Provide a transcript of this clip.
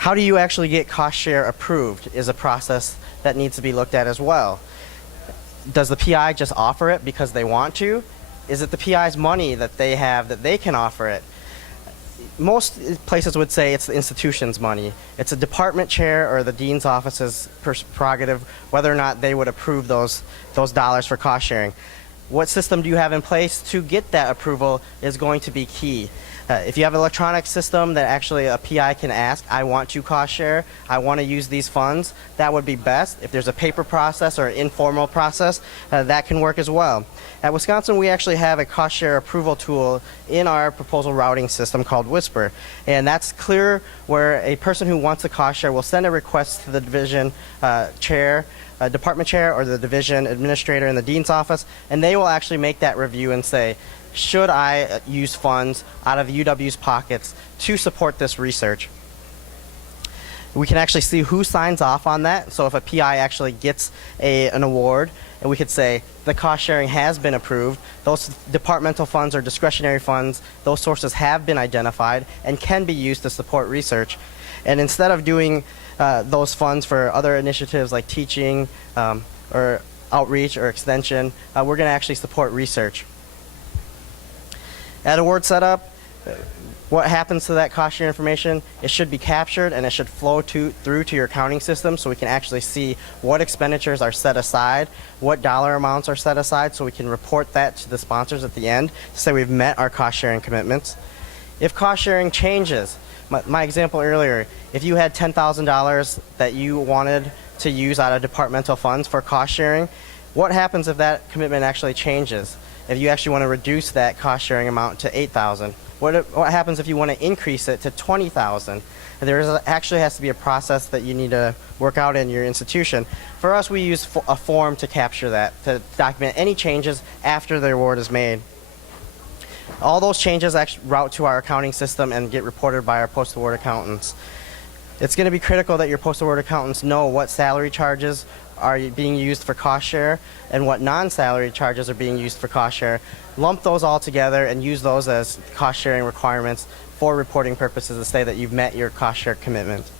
How do you actually get cost share approved is a process that needs to be looked at as well. Does the PI just offer it because they want to? Is it the PI's money that they have that they can offer it? Most places would say it's the institution's money. It's a department chair or the dean's office's prerogative whether or not they would approve those dollars for cost sharing. What system do you have in place to get that approval is going to be key. If you have an electronic system that actually a PI can ask, I want to cost share, I want to use these funds, that would be best. If there's a paper process or an informal process, that can work as well. At Wisconsin, we actually have a cost share approval tool in our proposal routing system called Whisper. And that's clear where a person who wants a cost share will send a request to the division chair, department chair, or the division administrator in the dean's office, and they will actually make that review and say, should I use funds out of UW's pockets to support this research? We can actually see who signs off on that. So if a PI actually gets an award, and we could say the cost sharing has been approved, those departmental funds or discretionary funds, those sources have been identified and can be used to support research. And instead of doing those funds for other initiatives like teaching or outreach or extension, we're going to actually support research. At award setup, what happens to that cost share information? It should be captured and it should flow through to your accounting system so we can actually see what expenditures are set aside, what dollar amounts are set aside, so we can report that to the sponsors at the end to say we've met our cost sharing commitments. If cost sharing changes, my example earlier, if you had $10,000 that you wanted to use out of departmental funds for cost sharing, what happens if that commitment actually changes? If you actually want to reduce that cost sharing amount to $8,000, what happens if you want to increase it to $20,000? There actually has to be a process that you need to work out in your institution. For us, we use a form to capture that, to document any changes after the award is made. All those changes actually route to our accounting system and get reported by our post-award accountants. It's going to be critical that your post-award accountants know what salary charges are being used for cost share and what non-salary charges are being used for cost share. Lump those all together and use those as cost sharing requirements for reporting purposes to say that you've met your cost share commitment.